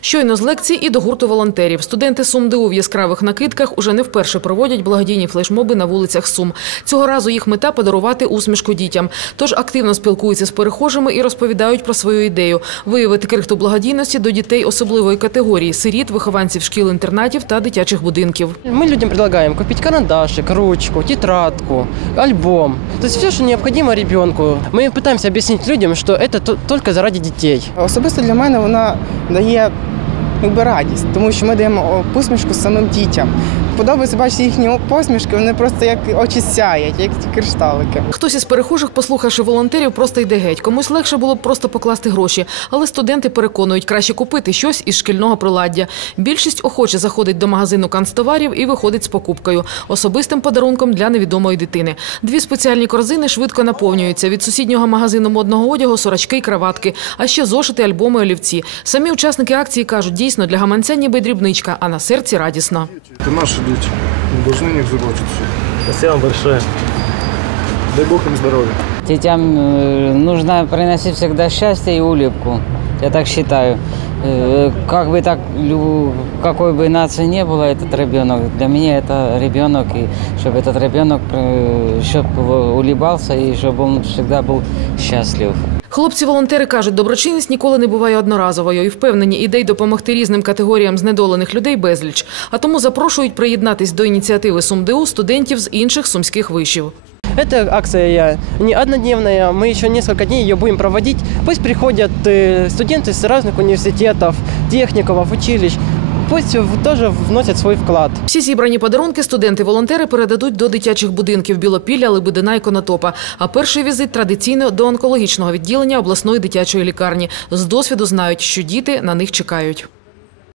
Щойно з лекції і до гурту волонтерів. Студенти СумДУ в яскравих накидках уже не вперше проводять благодійні флешмоби на вулицях Сум. Цього разу їх мета подарувати усмішку дітям. Тож активно спілкуються з перехожими і розповідають про свою ідею виявити крихту благодійності до дітей особливої категорії сиріт, вихованців шкіл-інтернатів та дитячих будинків. Мы людям предлагаем купить карандашик, ручку, тетрадку, альбом. То есть все, что необходимо ребенку. Мы пытаемся объяснить людям, что это то- только заради детей. Особисто для мене вона дає якби, радість, тому що ми даємо посмішку самим дітям. Подобається бачити їхні посмішки, вони просто як очі сяять, як ті кришталики. Хтось із перехожих, послухавши волонтерів, просто йде геть. Комусь легше було б просто покласти гроші. Але студенти переконують, краще купити щось із шкільного приладдя. Більшість охоче заходить до магазину канцтоварів і виходить з покупкою. Особистим подарунком для невідомої дитини. Дві спеціальні корзини швидко наповнюються. Від сусіднього магазину модного одягу сорочки й краватки, а ще зошити, альбоми, олівці. Самі учасники акції кажуть, дійсно для гаманця ніби дрібничка, а на серці радісно. Это наши дети. Мы должны о них заботиться. Спасибо вам большое. Дай Бог им здоровья. Детям э, нужно приносить всегда счастье и улыбку. Я так считаю. Э, Как бы так, лю- какой бы нации не было этот ребенок, для меня это ребенок, и чтобы этот ребенок чтобы улыбался и чтобы он всегда был счастлив. Хлопці-волонтери кажуть, доброчинність ніколи не буває одноразовою і впевнені, ідей допомогти різним категоріям знедолених людей безліч. А тому запрошують приєднатись до ініціативи СумДУ студентів з інших сумських вишів. Эта акция не однодневная, мы еще несколько дней ее будем проводить. Пусть приходят э, студенты с разных университетов, техникумов, училищ. Пусть теж вносять свій вклад. Всі зібрані подарунки студенти-волонтери передадуть до дитячих будинків Білопілля, Лебедина і Конотопа. А перший візит традиційно до онкологічного відділення обласної дитячої лікарні. З досвіду знають, що діти на них чекають.